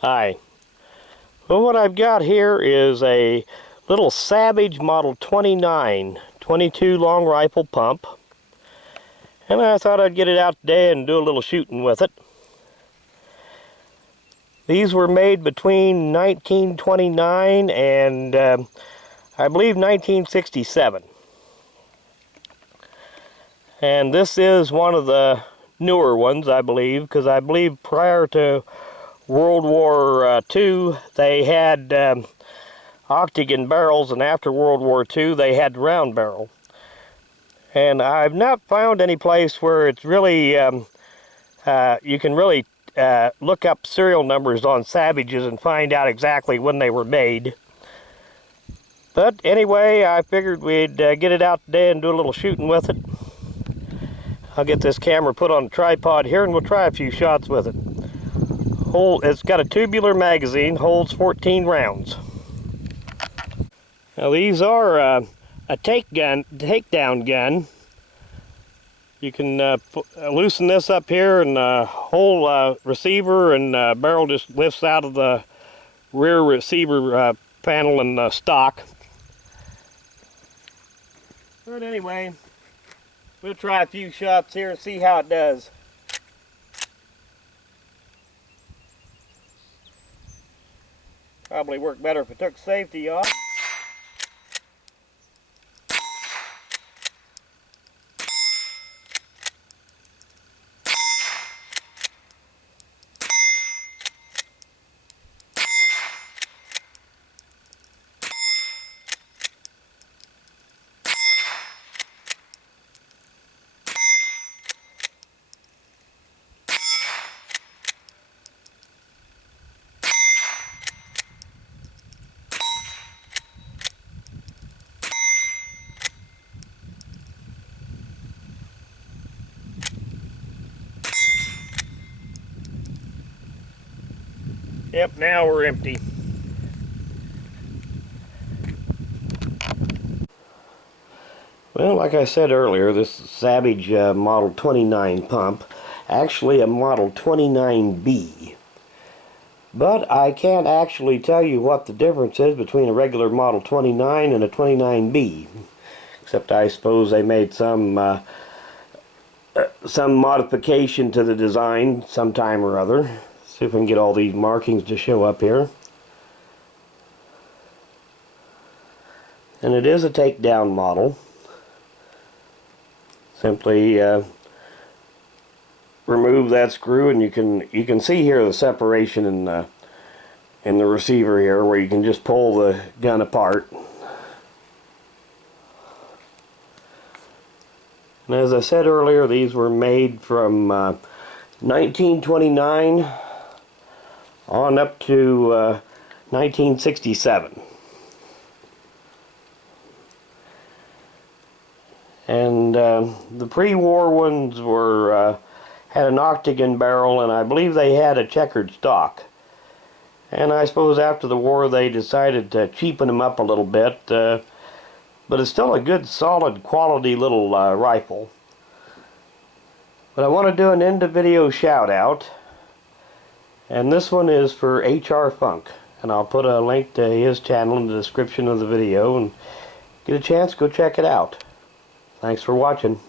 Hi. Well, what I've got here is a little Savage Model 29 22 long rifle pump, and I thought I'd get it out today and do a little shooting with it. These were made between 1929 and I believe 1967. And this is one of the newer ones, I believe, because I believe prior to World War II they had octagon barrels, and after World War II they had round barrel. And I've not found any place where it's really you can really look up serial numbers on Savages and find out exactly when they were made. But anyway, I figured we'd get it out today and do a little shooting with it. I'll get this camera put on a tripod here and we'll try a few shots with it. It's got a tubular magazine, holds 14 rounds. Now these are a takedown gun. You can loosen this up here, and the whole receiver and barrel just lifts out of the rear receiver panel and stock. But anyway, we'll try a few shots here and see how it does. Probably work better if I took safety off. Yep, now we're empty. Well, like I said earlier, this is Savage Model 29 pump, actually a Model 29B. But I can't actually tell you what the difference is between a regular Model 29 and a 29B. Except I suppose they made some modification to the design sometime or other. See if we can get all these markings to show up here. And it is a takedown model. Simply remove that screw, and you can see here the separation in the receiver here, where you can just pull the gun apart. And as I said earlier, these were made from 1929 on up to 1967. And the pre-war ones were had an octagon barrel, and I believe they had a checkered stock. And I suppose after the war they decided to cheapen them up a little bit, but it's still a good, solid, quality little rifle. But I want to do an end of video shout out, and this one is for HR Funk, and I'll put a link to his channel in the description of the video, and get a chance, go check it out. Thanks for watching.